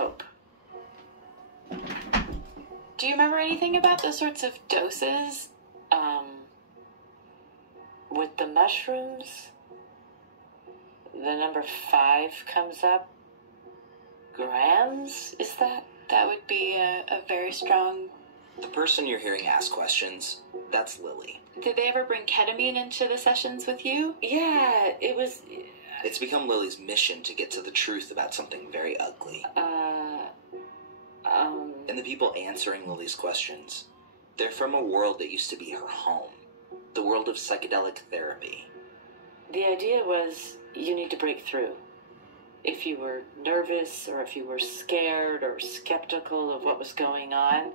hope. Do you remember anything about those sorts of doses? With the mushrooms, the number 5 comes up. Grams? Is that? That would be a very strong... The person you're hearing ask questions, that's Lily. Did they ever bring ketamine into the sessions with you? Yeah, it was... It's become Lily's mission to get to the truth about something very ugly. And the people answering Lily's questions, they're from a world that used to be her home. The world of psychedelic therapy. The idea was, you need to break through. If you were nervous, or if you were scared or skeptical of what was going on,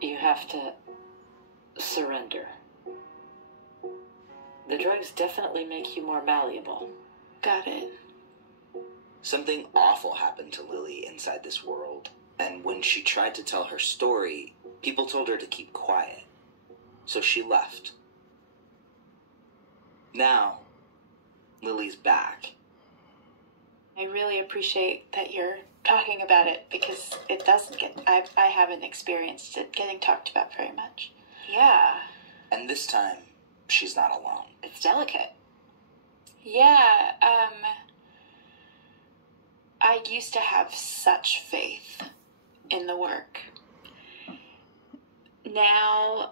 you have to surrender. The drugs definitely make you more malleable. Got it. Something awful happened to Lily inside this world, and when she tried to tell her story, people told her to keep quiet. So she left. Now, Lily's back. I really appreciate that you're talking about it, because it doesn't get... I haven't experienced it getting talked about very much. Yeah. And this time, she's not alone. It's delicate. Yeah, I used to have such faith in the work. Now,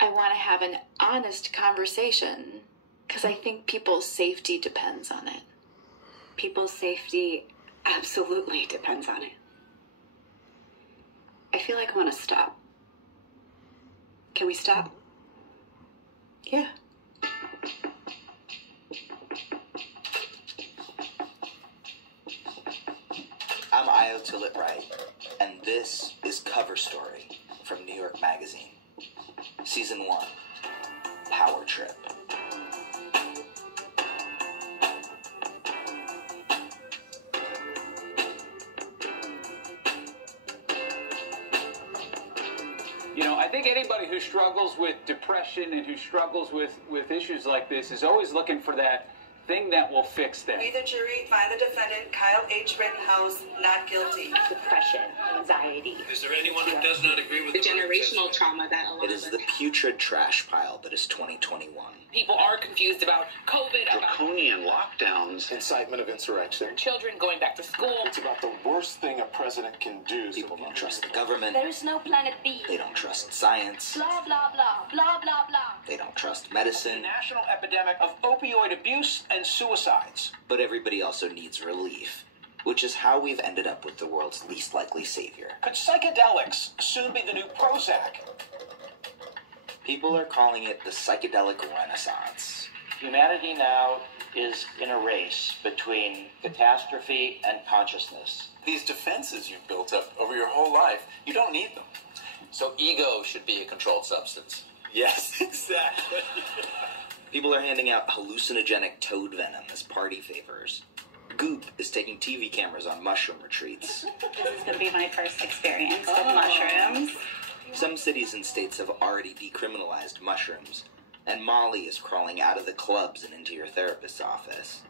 I want to have an honest conversation, because I think people's safety depends on it. People's safety absolutely depends on it. I feel like I want to stop. Can we stop? Yeah. I'm Io Tillit Wright, and this is Cover Story from New York Magazine. Season 1, Power Trip. You know, I think anybody who struggles with depression and who struggles with issues like this is always looking for that thing that will fix them. We, the jury, find the defendant, Kyle H. Rittenhouse, not guilty. Depression, anxiety. Is there anyone who does not agree with the generational trauma that a lot It is the putrid trash pile that is 2021. People are confused about COVID, draconian lockdowns, incitement of insurrection, children going back to school. It's about the worst thing a president can do. People don't trust the government. There's no planet B. They don't trust science. Blah, blah, blah. Blah, blah, blah. They don't trust medicine. A national epidemic of opioid abuse and suicides. But everybody also needs relief, which is how we've ended up with the world's least likely savior. Could psychedelics soon be the new Prozac? People are calling it the psychedelic renaissance. Humanity now is in a race between catastrophe and consciousness. These defenses you've built up over your whole life, you don't need them. So ego should be a controlled substance. Yes, exactly. People are handing out hallucinogenic toad venom as party favors. Goop is taking TV cameras on mushroom retreats. This is going to be my first experience with mushrooms. Some cities and states have already decriminalized mushrooms, and Molly is crawling out of the clubs and into your therapist's office.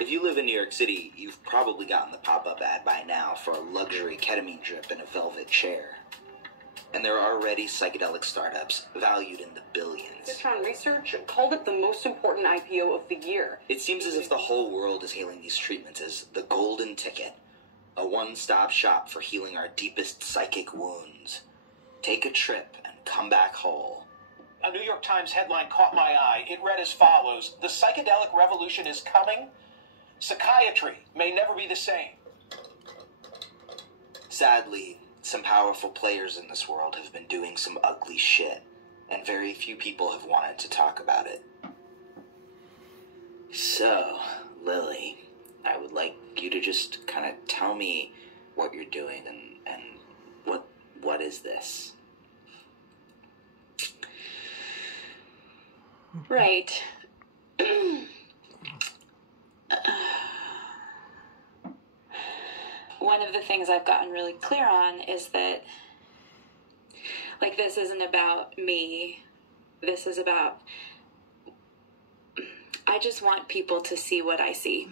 If you live in New York City, you've probably gotten the pop-up ad by now for a luxury ketamine drip in a velvet chair. And there are already psychedelic startups valued in the billions. Citron Research called it the most important IPO of the year. It seems as if the whole world is hailing these treatments as the golden ticket, a one-stop shop for healing our deepest psychic wounds. Take a trip and come back whole. A New York Times headline caught my eye. It read as follows: "The psychedelic revolution is coming. Psychiatry may never be the same." Sadly, some powerful players in this world have been doing some ugly shit, and very few people have wanted to talk about it. So, Lily, I would like you to just kind of tell me what you're doing and what is this? Right. One of the things I've gotten really clear on is that, like, this isn't about me. This is about... I I just want people to see what I see.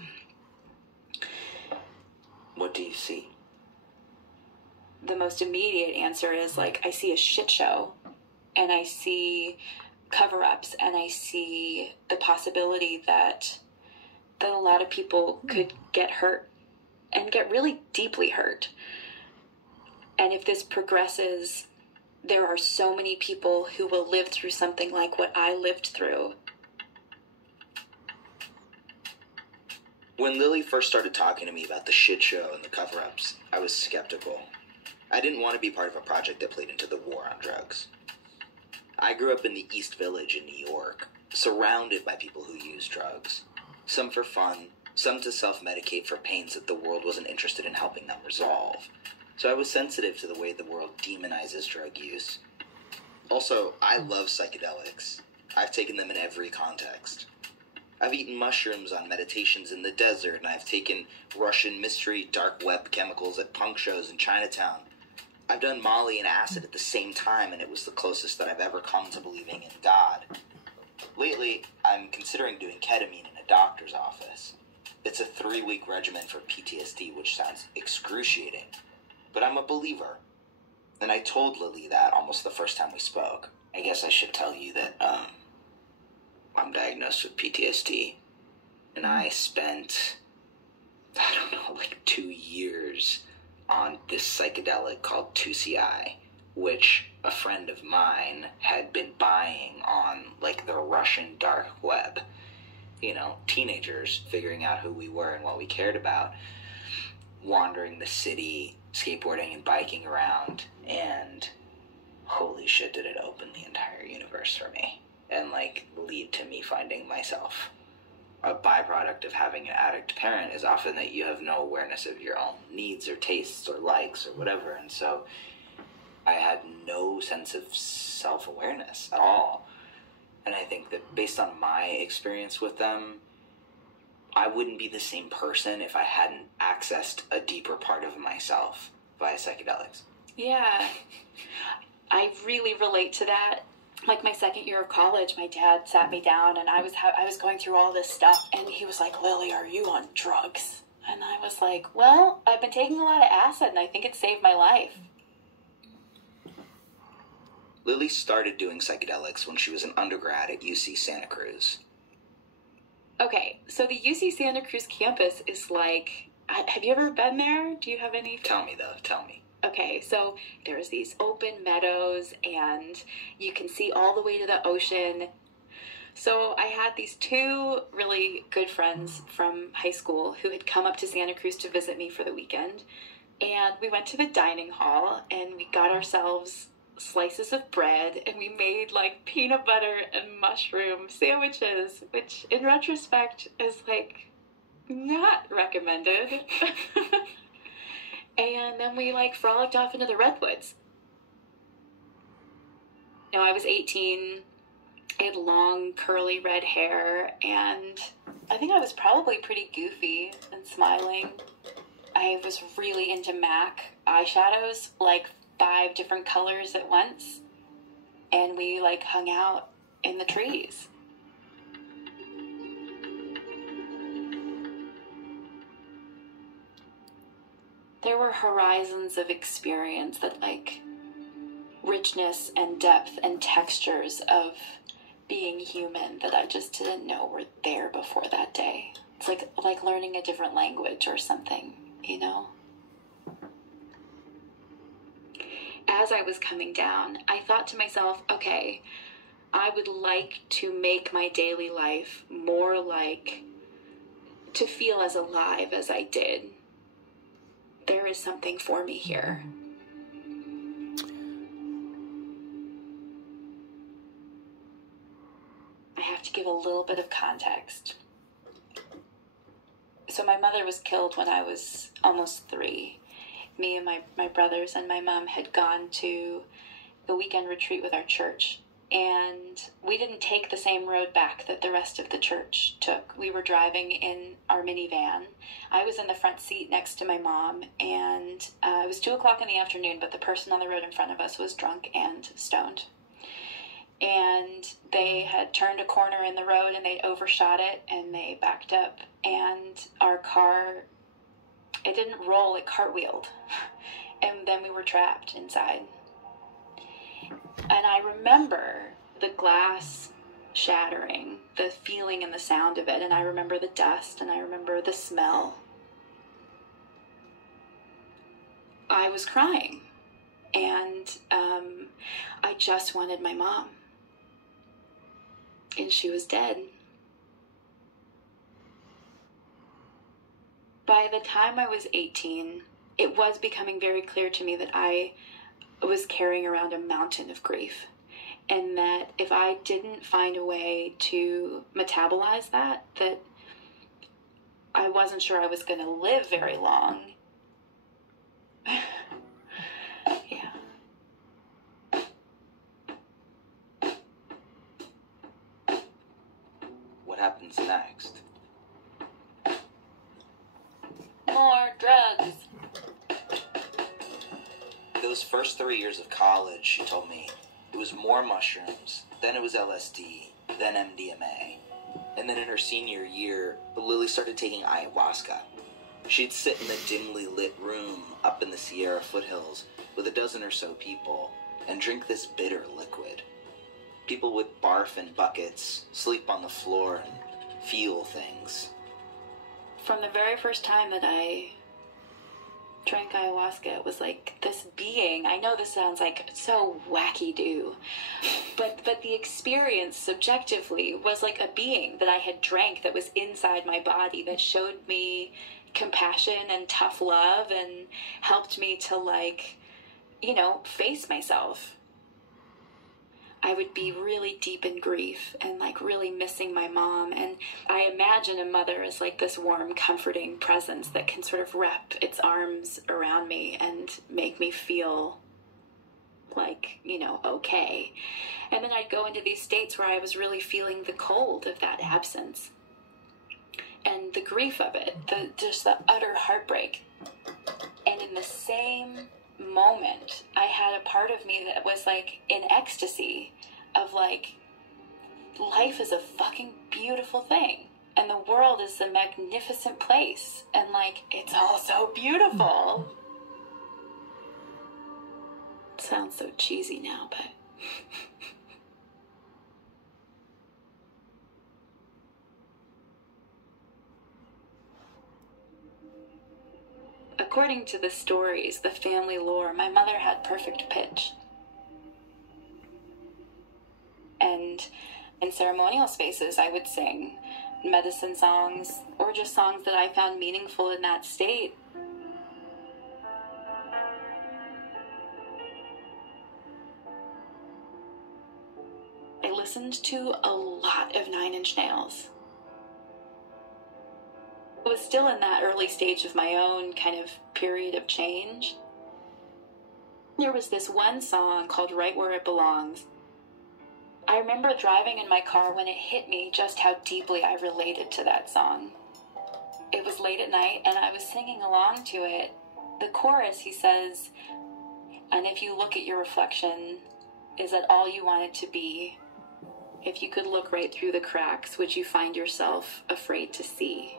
What do you see? The most immediate answer is, like, I see a shit show, and I see cover-ups, and I see the possibility that a lot of people could get hurt and get really deeply hurt. And if this progresses, there are so many people who will live through something like what I lived through. When Lily first started talking to me about the shit show and the cover-ups, I was skeptical. I didn't want to be part of a project that played into the war on drugs. I grew up in the East Village in New York, surrounded by people who use drugs. Some for fun, some to self-medicate for pains that the world wasn't interested in helping them resolve. So I was sensitive to the way the world demonizes drug use. Also, I love psychedelics. I've taken them in every context. I've eaten mushrooms on meditations in the desert, and I've taken Russian mystery dark web chemicals at punk shows in Chinatown. I've done Molly and acid at the same time, and it was the closest that I've ever come to believing in God. Lately, I'm considering doing ketamine in a doctor's office. It's a 3-week regimen for PTSD, which sounds excruciating. But I'm a believer. And I told Lily that almost the first time we spoke. I guess I should tell you that, I'm diagnosed with PTSD. And I spent, 2 years on this psychedelic called 2CI, which a friend of mine had been buying on, the Russian dark web. Teenagers figuring out who we were and what we cared about, wandering the city, skateboarding and biking around, and holy shit did it open the entire universe for me, and lead to me finding myself. A byproduct of having an addict parent is often that you have no awareness of your own needs or tastes or likes or whatever, and so I had no sense of self-awareness at all. And I think that based on my experience with them, I wouldn't be the same person if I hadn't accessed a deeper part of myself via psychedelics. Yeah, I really relate to that. My second year of college, my dad sat me down, and I was going through all this stuff, and he was like, "Lily, are you on drugs?" And I was like, "Well, I've been taking a lot of acid, and I think it saved my life." Lily started doing psychedelics when she was an undergrad at UC Santa Cruz. Okay, so the UC Santa Cruz campus is have you ever been there? Do you have any? Tell me, though. Tell me. Okay, so there's these open meadows, and you can see all the way to the ocean. So I had these 2 really good friends from high school who had come up to Santa Cruz to visit me for the weekend. And we went to the dining hall, and we got ourselves slices of bread, and we made peanut butter and mushroom sandwiches, which in retrospect is not recommended. And then we frolicked off into the redwoods. I was 18. I had long curly red hair, and I think I was probably pretty goofy and smiling. I was really into MAC eyeshadows, 5 different colors at once, and we hung out in the trees. There were horizons of experience that richness and depth and textures of being human that I just didn't know were there before that day. It's like learning a different language or something, As I was coming down, I thought to myself, okay, I would like to make my daily life more to feel as alive as I did. There is something for me here. I have to give a little bit of context. So my mother was killed when I was almost 3. Me and my brothers and my mom had gone to the weekend retreat with our church, and we didn't take the same road back that the rest of the church took. We were driving in our minivan. I was in the front seat next to my mom, and it was 2 o'clock in the afternoon, but the person on the road in front of us was drunk and stoned. and they had turned a corner in the road and they'd overshot it and they backed up, and our car, it didn't roll, it cartwheeled. And then we were trapped inside. And I remember the glass shattering, the feeling and the sound of it, and I remember the dust, and I remember the smell. I was crying, and I just wanted my mom. And she was dead. By the time I was 18, it was becoming very clear to me that I was carrying around a mountain of grief, and that if I didn't find a way to metabolize that I wasn't sure I was going to live very long. Yeah. What happens next? More drugs. Those first 3 years of college, she told me, it was more mushrooms, then it was LSD, then MDMA. And then in her senior year, Lily started taking ayahuasca. She'd sit in a dimly lit room up in the Sierra foothills with a dozen or so people and drink this bitter liquid. People would barf in buckets, sleep on the floor, and feel things. From the very first time that I drank ayahuasca, it was like this being. I know this sounds like so wacky-do, but the experience subjectively was like a being that I had drank that was inside my body, that showed me compassion and tough love and helped me to, like, you know, face myself. I would be really deep in grief and like really missing my mom, and I imagine a mother as like this warm, comforting presence that can sort of wrap its arms around me and make me feel like, you know, okay. And then I'd go into these states where I was really feeling the cold of that absence and the grief of it, just the utter heartbreak. And in the same moment, I had a part of me that was like in ecstasy of like, life is a fucking beautiful thing, and the world is a magnificent place, and like, it's all so beautiful. It sounds so cheesy now, but according to the stories, the family lore, my mother had perfect pitch. And in ceremonial spaces, I would sing medicine songs or just songs that I found meaningful in that state. I listened to a lot of Nine Inch Nails. I was still in that early stage of my own kind of period of change. There was this one song called Right Where It Belongs. I remember driving in my car when it hit me just how deeply I related to that song. It was late at night and I was singing along to it. The chorus, he says, "And if you look at your reflection, is that all you want it to be? If you could look right through the cracks, would you find yourself afraid to see?"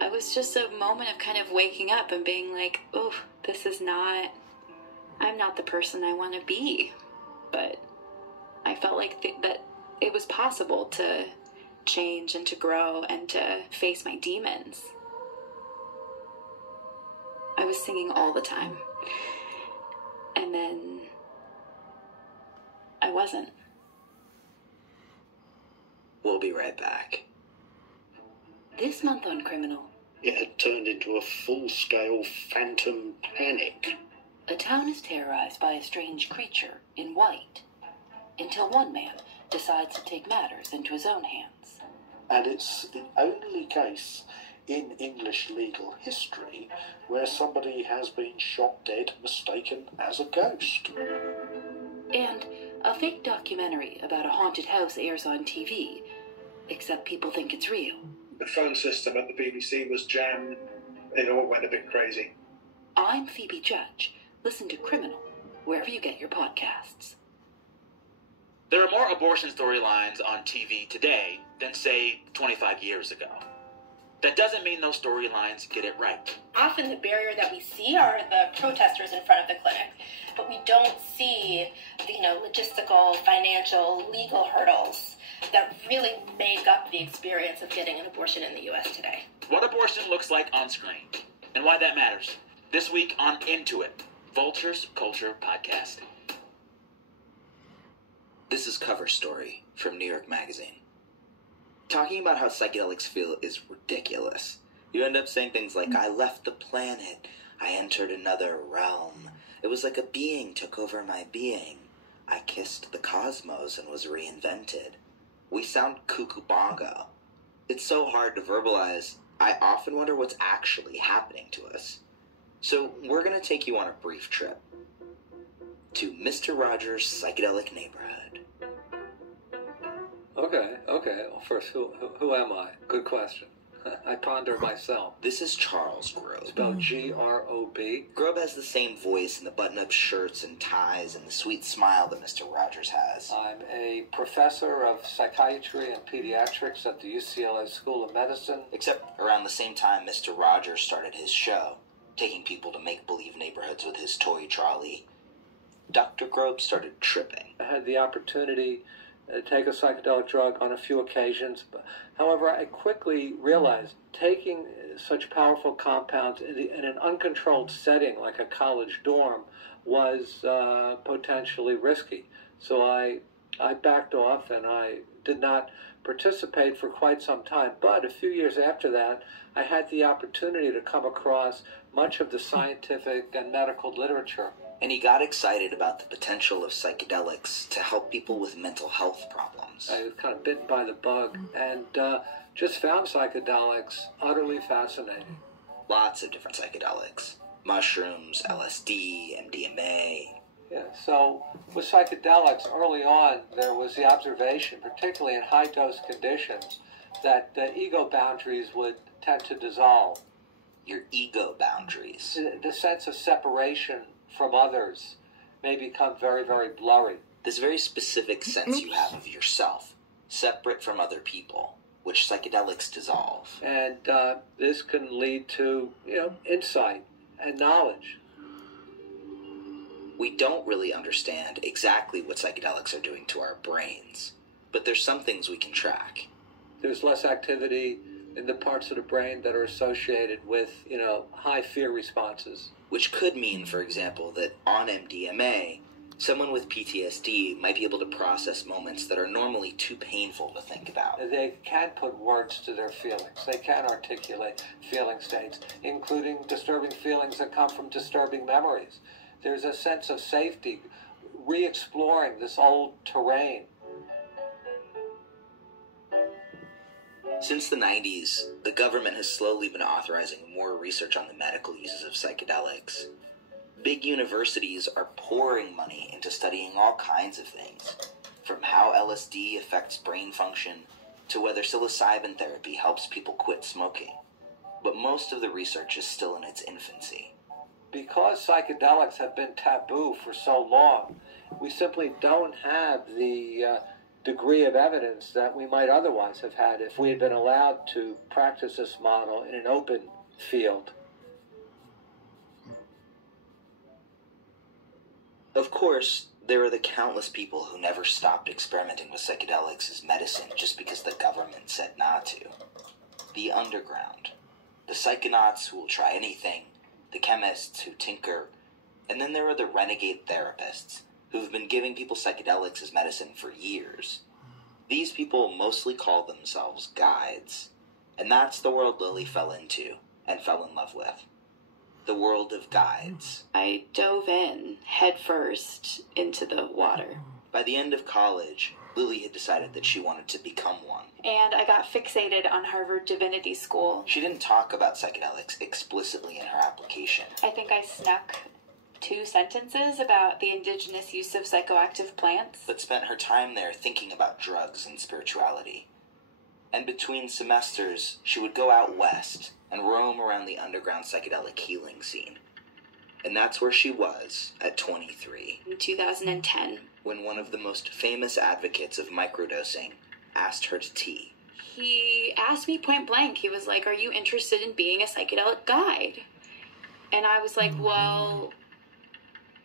It was just a moment of kind of waking up and being like, oh, I'm not the person I want to be. But I felt like that it was possible to change and to grow and to face my demons. I was singing all the time. And then I wasn't. We'll be right back. This month on Criminal, it had turned into a full-scale phantom panic. A town is terrorized by a strange creature in white, until one man decides to take matters into his own hands. And it's the only case in English legal history where somebody has been shot dead mistaken as a ghost. And a fake documentary about a haunted house airs on TV, except people think it's real. The phone system at the BBC was jammed. It all went a bit crazy. I'm Phoebe Judge. Listen to Criminal wherever you get your podcasts. There are more abortion storylines on TV today than, say, 25 years ago. That doesn't mean those storylines get it right. Often the barrier that we see are the protesters in front of the clinic, but we don't see the, logistical, financial, legal hurdles that really make up the experience of getting an abortion in the U.S. today. What abortion looks like on screen, and why that matters. This week on Into It, Vulture's Culture Podcast. This is Cover Story from New York Magazine. Talking about how psychedelics feel is ridiculous. You end up saying things like, I left the planet, I entered another realm. It was like a being took over my being. I kissed the cosmos and was reinvented. We sound cuckoo bongo. It's so hard to verbalize, I often wonder what's actually happening to us. So we're going to take you on a brief trip to Mr. Rogers' psychedelic neighborhood. Okay. Well, first, who am I? Good question. I ponder myself. This is Charles Grobe. Spelled G-R-O-B. Grobe has the same voice and the button-up shirts and ties and the sweet smile that Mr. Rogers has. I'm a professor of psychiatry and pediatrics at the UCLA School of Medicine. Except around the same time Mr. Rogers started his show, taking people to make-believe neighborhoods with his toy trolley, Dr. Grobe started tripping. I had the opportunity to take a psychedelic drug on a few occasions. However, I quickly realized taking such powerful compounds in an uncontrolled setting like a college dorm was potentially risky. So I backed off and I did not participate for quite some time. But a few years after that, I had the opportunity to come across much of the scientific and medical literature. And he got excited about the potential of psychedelics to help people with mental health problems. I was kind of bitten by the bug and just found psychedelics utterly fascinating. Lots of different psychedelics. Mushrooms, LSD, MDMA. Yeah, so with psychedelics, early on, there was the observation, particularly in high-dose conditions, that the ego boundaries would tend to dissolve. Your ego boundaries? The sense of separation from others may become very, very blurry. This very specific sense you have of yourself, separate from other people, which psychedelics dissolve. And this can lead to, insight and knowledge. We don't really understand exactly what psychedelics are doing to our brains, but there's some things we can track. There's less activity in the parts of the brain that are associated with, high fear responses. Which could mean, for example, that on MDMA, someone with PTSD might be able to process moments that are normally too painful to think about. They can put words to their feelings. They can articulate feeling states, including disturbing feelings that come from disturbing memories. There's a sense of safety, re-exploring this old terrain. Since the 90s, the government has slowly been authorizing more research on the medical uses of psychedelics. Big universities are pouring money into studying all kinds of things, from how LSD affects brain function to whether psilocybin therapy helps people quit smoking. But most of the research is still in its infancy. Because psychedelics have been taboo for so long, we simply don't have the degree of evidence that we might otherwise have had if we had been allowed to practice this model in an open field. Of course, there are the countless people who never stopped experimenting with psychedelics as medicine just because the government said not to. The underground. The psychonauts who will try anything, the chemists who tinker, and then there are the renegade therapists who've been giving people psychedelics as medicine for years. These people mostly call themselves guides, and that's the world Lily fell into and fell in love with. The world of guides. I dove in headfirst into the water. By the end of college, Lily had decided that she wanted to become one. And I got fixated on Harvard Divinity School. She didn't talk about psychedelics explicitly in her application. I think I snuck 2 sentences about the indigenous use of psychoactive plants. But spent her time there thinking about drugs and spirituality. And between semesters, she would go out west and roam around the underground psychedelic healing scene. And that's where she was at 23. In 2010. When one of the most famous advocates of microdosing asked her to tea. He asked me point blank, he was like, "Are you interested in being a psychedelic guide?" And I was like, "Well,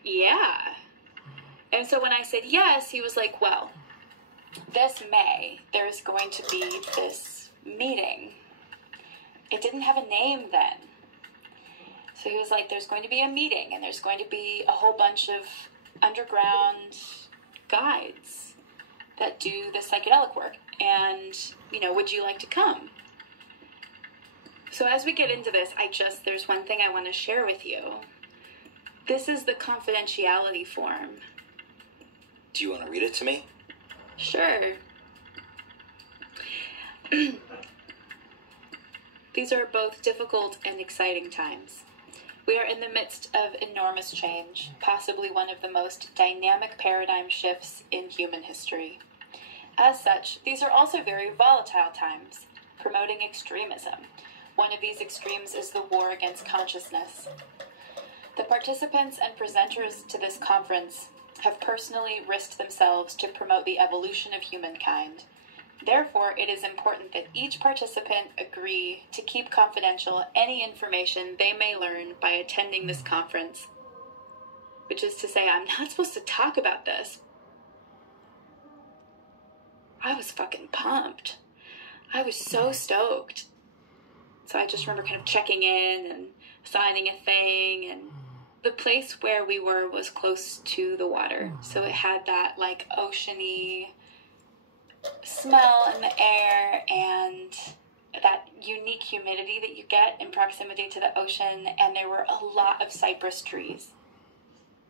yeah." And so when I said yes, he was like, "Well, this May, there's going to be this meeting." It didn't have a name then. So he was like, "There's going to be a meeting, and there's going to be a whole bunch of underground guides that do the psychedelic work. And, would you like to come?" So as we get into this, there's one thing I want to share with you. This is the confidentiality form. Do you want to read it to me? Sure. These are both difficult and exciting times. We are in the midst of enormous change, possibly one of the most dynamic paradigm shifts in human history. As such, these are also very volatile times, promoting extremism. One of these extremes is the war against consciousness. The participants and presenters to this conference have personally risked themselves to promote the evolution of humankind. Therefore, it is important that each participant agree to keep confidential any information they may learn by attending this conference. Which is to say, I'm not supposed to talk about this. I was fucking pumped. I was so stoked. So I just remember kind of checking in and signing a thing, and the place where we were was close to the water. So it had that oceany smell in the air and that unique humidity that you get in proximity to the ocean, and there were a lot of cypress trees.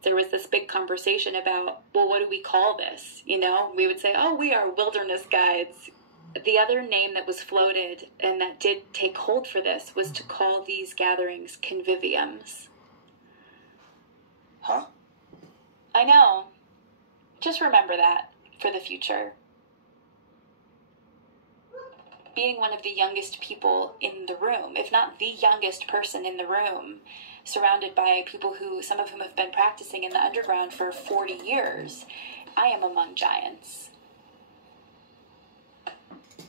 There was this big conversation about, well, what do we call this? We would say, oh, we are wilderness guides. The other name that was floated and that did take hold for this was to call these gatherings conviviums. Huh? I know. Just remember that for the future. Being one of the youngest people in the room, if not the youngest person in the room, surrounded by people some of whom have been practicing in the underground for 40 years, I am among giants.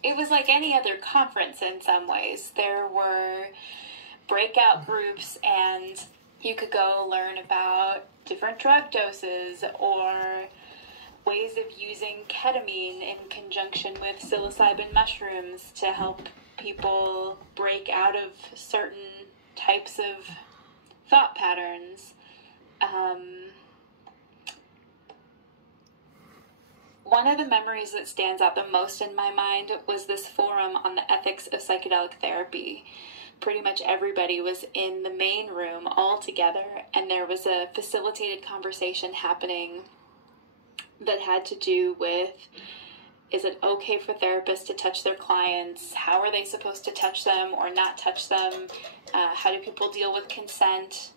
It was like any other conference in some ways. There were breakout groups, and you could go learn about different drug doses or ways of using ketamine in conjunction with psilocybin mushrooms to help people break out of certain types of thought patterns. One of the memories that stands out the most in my mind was this forum on the ethics of psychedelic therapy. Pretty much everybody was in the main room all together, and there was a facilitated conversation happening that had to do with, is it okay for therapists to touch their clients? How are they supposed to touch them or not touch them? How do people deal with consent?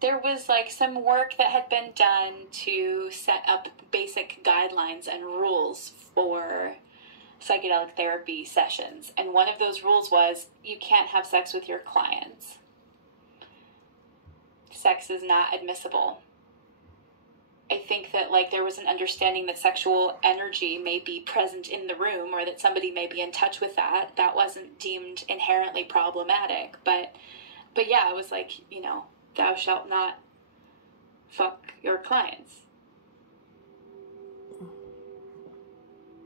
There was some work that had been done to set up basic guidelines and rules for psychedelic therapy sessions. And one of those rules was you can't have sex with your clients. Sex is not admissible. I think that there was an understanding that sexual energy may be present in the room, or that somebody may be in touch with that. That wasn't deemed inherently problematic. But yeah, it was thou shalt not fuck your clients.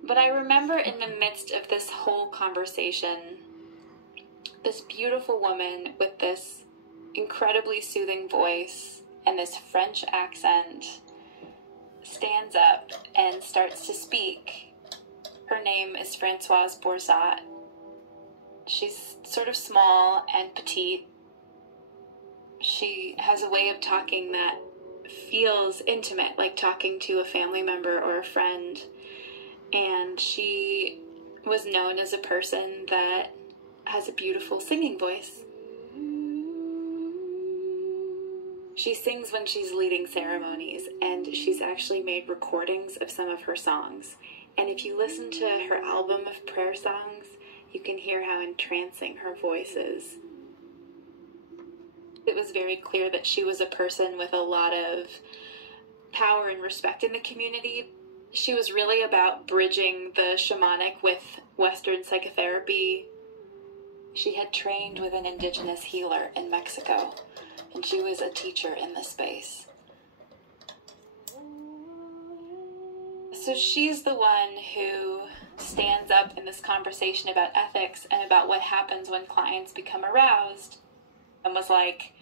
But I remember in the midst of this whole conversation, this beautiful woman with this incredibly soothing voice and this French accent stands up and starts to speak. Her name is Françoise Borzat. She's sort of small and petite. She has a way of talking that feels intimate, like talking to a family member or a friend. And she was known as a person that has a beautiful singing voice. She sings when she's leading ceremonies, and she's actually made recordings of some of her songs. And if you listen to her album of prayer songs, you can hear how entrancing her voice is. It was very clear that she was a person with a lot of power and respect in the community. She was really about bridging the shamanic with Western psychotherapy. She had trained with an indigenous healer in Mexico, and she was a teacher in this space. So she's the one who stands up in this conversation about ethics and about what happens when clients become aroused, and was like,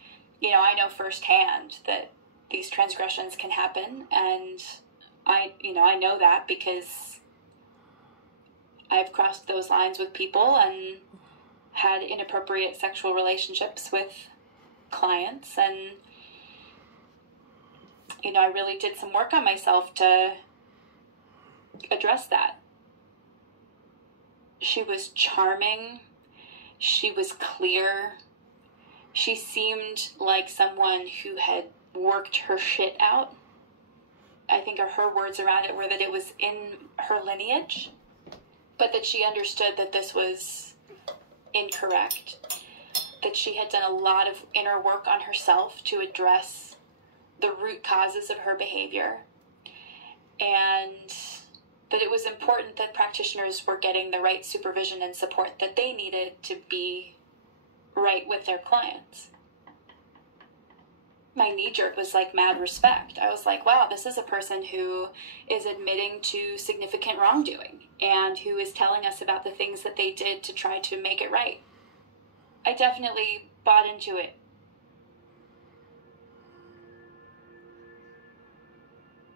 I know firsthand that these transgressions can happen, and I know that because I've crossed those lines with people and had inappropriate sexual relationships with clients, and I really did some work on myself to address that. She was charming. She was clear. She seemed like someone who had worked her shit out. I think her words around it were that it was in her lineage, but that she understood that this was incorrect, that she had done a lot of inner work on herself to address the root causes of her behavior, and that it was important that practitioners were getting the right supervision and support that they needed to be right with their clients. My knee-jerk was like mad respect. I was like, wow, this is a person who is admitting to significant wrongdoing and who is telling us about the things that they did to try to make it right. I definitely bought into it.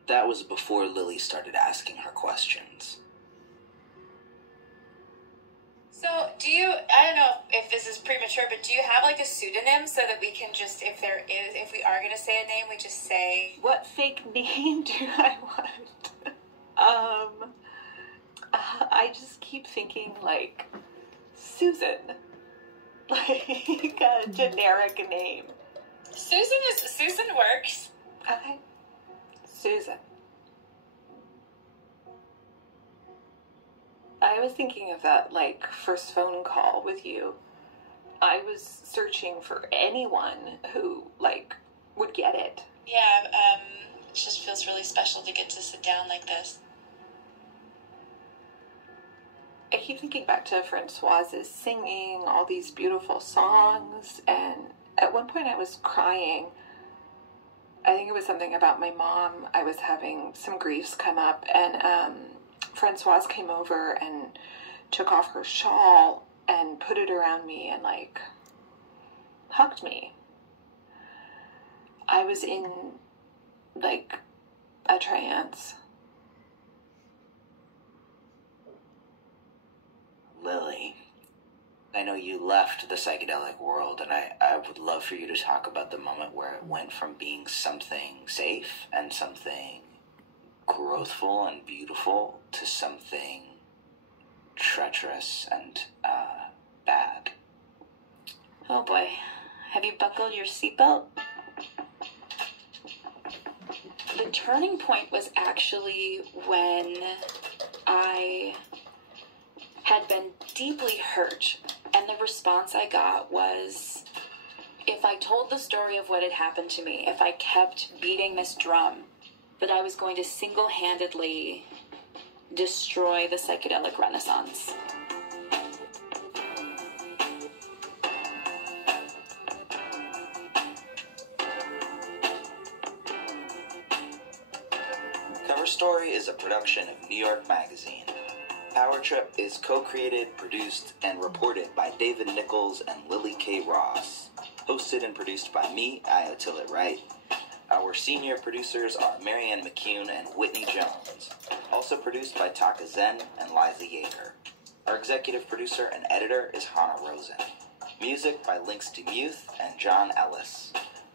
That was before Lily started asking her questions. So, I don't know if this is premature, but do you have like a pseudonym so that we can just, if we are going to say a name, we just say... What fake name do I want? I just keep thinking like Susan. Like a generic name. Susan works. Okay. Susan. I was thinking of that, like, first phone call with you. I was searching for anyone who, like, would get it. Yeah, it just feels really special to get to sit down like this. I keep thinking back to Francoise's singing all these beautiful songs, and at one point I was crying. I think it was something about my mom. I was having some griefs come up, and Francoise came over and took off her shawl and put it around me and, like, hugged me. I was in, like, a trance. Lily, I know you left the psychedelic world, and I would love for you to talk about the moment where it went from being something safe and something growthful and beautiful to something treacherous and bad. Oh boy. Have you buckled your seatbelt? The turning point was actually when I had been deeply hurt, and the response I got was, if I told the story of what had happened to me, if I kept beating this drum, that I was going to single-handedly destroy the psychedelic renaissance. Cover Story is a production of New York Magazine. Power Trip is co-created, produced, and reported by David Nichols and Lily K. Ross. Hosted and produced by me, Iotillit Wright. Our senior producers are Marianne McCune and Whitney Jones. Also produced by Taka Zen and Liza Jagger. Our executive producer and editor is Hannah Rosen. Music by Links to Muth and John Ellis.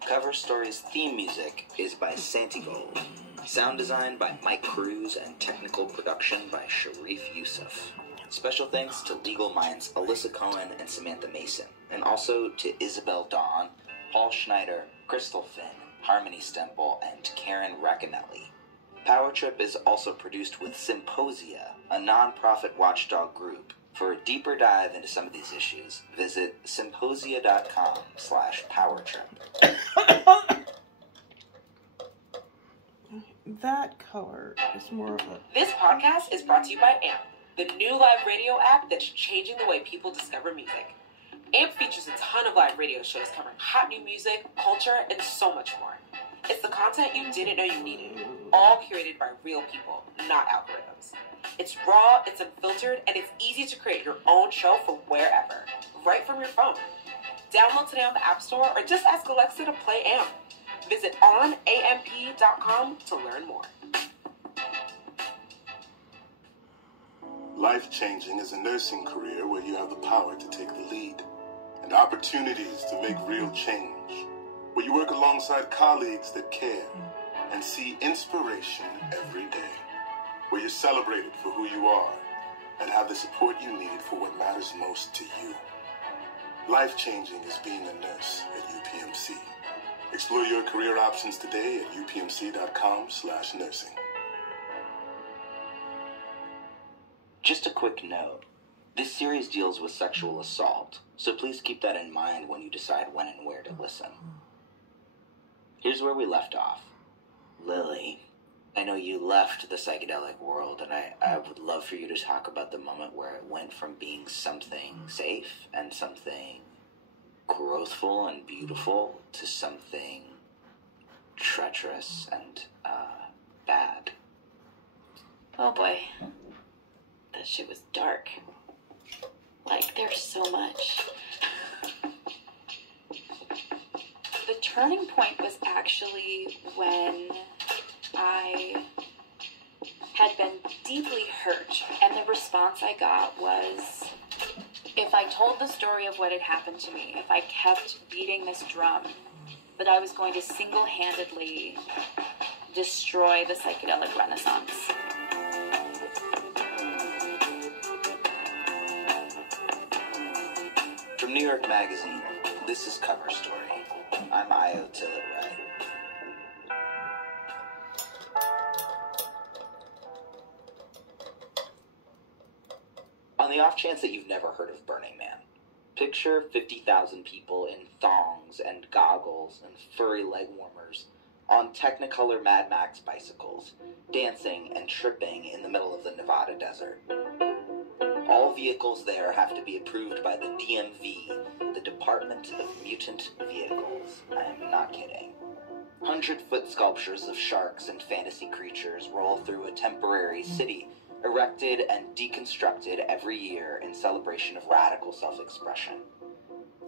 Cover Story's theme music is by Santigold. Sound design by Mike Cruz and technical production by Sharif Yusuf. Special thanks to Legal Minds Alyssa Cohen and Samantha Mason, and also to Isabel Dawn, Paul Schneider, Crystal Finn, Harmony Stemple, and Karen Racanelli. Power Trip is also produced with Symposia, a non-profit watchdog group, For a deeper dive into some of these issues, visit symposia.com/powertrip. That color is more of a... This podcast is brought to you by AMP, the new live radio app that's changing the way people discover music. AMP features a ton of live radio shows covering hot new music, culture, and so much more. It's the content you didn't know you needed, all curated by real people, not algorithms. It's raw, it's unfiltered, and it's easy to create your own show from wherever, right from your phone. Download today on the App Store or just ask Alexa to play AMP. Visit onamp.com to learn more. Life-changing is a nursing career where you have the power to take the lead and opportunities to make real change, where you work alongside colleagues that care and see inspiration every day, where you're celebrated for who you are and have the support you need for what matters most to you. Life-changing is being a nurse at UPMC. Explore your career options today at upmc.com/nursing. Just a quick note. This series deals with sexual assault, so please keep that in mind when you decide when and where to listen. Here's where we left off. Lily, I know you left the psychedelic world, and I would love for you to talk about the moment where it went from being something safe and something growthful and beautiful to something treacherous and bad. Oh boy. That shit was dark. Like, there's so much. The turning point was actually when I had been deeply hurt, and the response I got was, if I told the story of what had happened to me, if I kept beating this drum, that I was going to single-handedly destroy the psychedelic renaissance. From New York Magazine, this is Cover Story. I'm Io Tillett-Wright. On the off chance that you've never heard of Burning Man, picture 50,000 people in thongs and goggles and furry leg warmers on Technicolor Mad Max bicycles, dancing and tripping in the middle of the Nevada desert. All vehicles there have to be approved by the DMV, the Department of Mutant Vehicles. I am not kidding. 100-foot sculptures of sharks and fantasy creatures roll through a temporary city, erected and deconstructed every year in celebration of radical self-expression.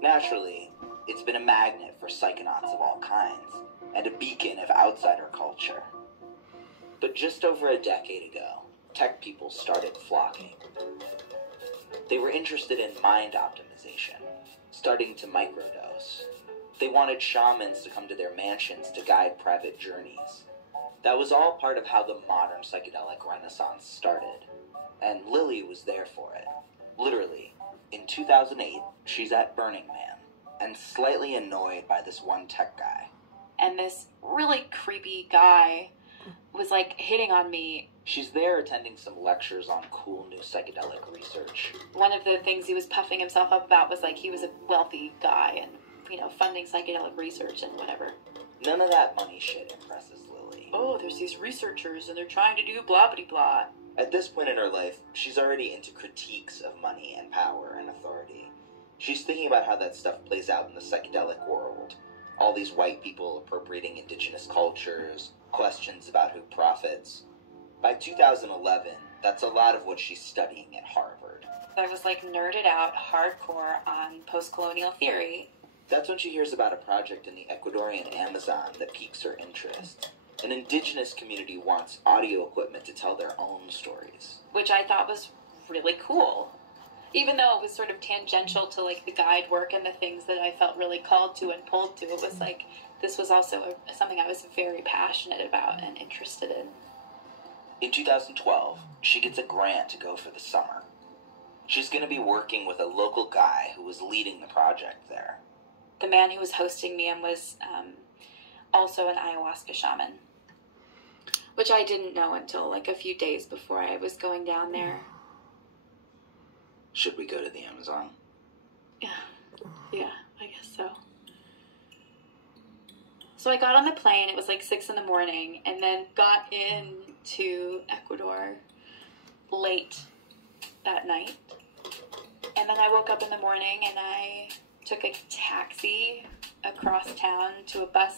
Naturally, it's been a magnet for psychonauts of all kinds, and a beacon of outsider culture. But just over a decade ago, tech people started flocking. They were interested in mind optimization, starting to microdose. They wanted shamans to come to their mansions to guide private journeys. That was all part of how the modern psychedelic renaissance started, and Lily was there for it. Literally, in 2008, she's at Burning Man, and slightly annoyed by this one tech guy. And this really creepy guy was, like, hitting on me. She's there attending some lectures on cool new psychedelic research. One of the things he was puffing himself up about was, like, he was a wealthy guy and, you know, funding psychedelic research and whatever. None of that money shit impresses Lily. Oh, there's these researchers and they're trying to do blah-blah-blah. At this point in her life, she's already into critiques of money and power and authority. She's thinking about how that stuff plays out in the psychedelic world. All these white people appropriating indigenous cultures, questions about who profits. By 2011, that's a lot of what she's studying at Harvard. I was, like, nerded out hardcore on post-colonial theory. That's when she hears about a project in the Ecuadorian Amazon that piques her interest. An indigenous community wants audio equipment to tell their own stories. Which I thought was really cool. Even though it was sort of tangential to, like, the guide work and the things that I felt really called to and pulled to, it was like, this was also something I was very passionate about and interested in. In 2012, she gets a grant to go for the summer. She's going to be working with a local guy who was leading the project there. The man who was hosting me and was also an ayahuasca shaman, which I didn't know until, like, a few days before I was going down there. Should we go to the Amazon? Yeah, I guess so. So I got on the plane, it was like 6 in the morning, and then got into Ecuador late that night. And then I woke up in the morning and I took a taxi across town to a bus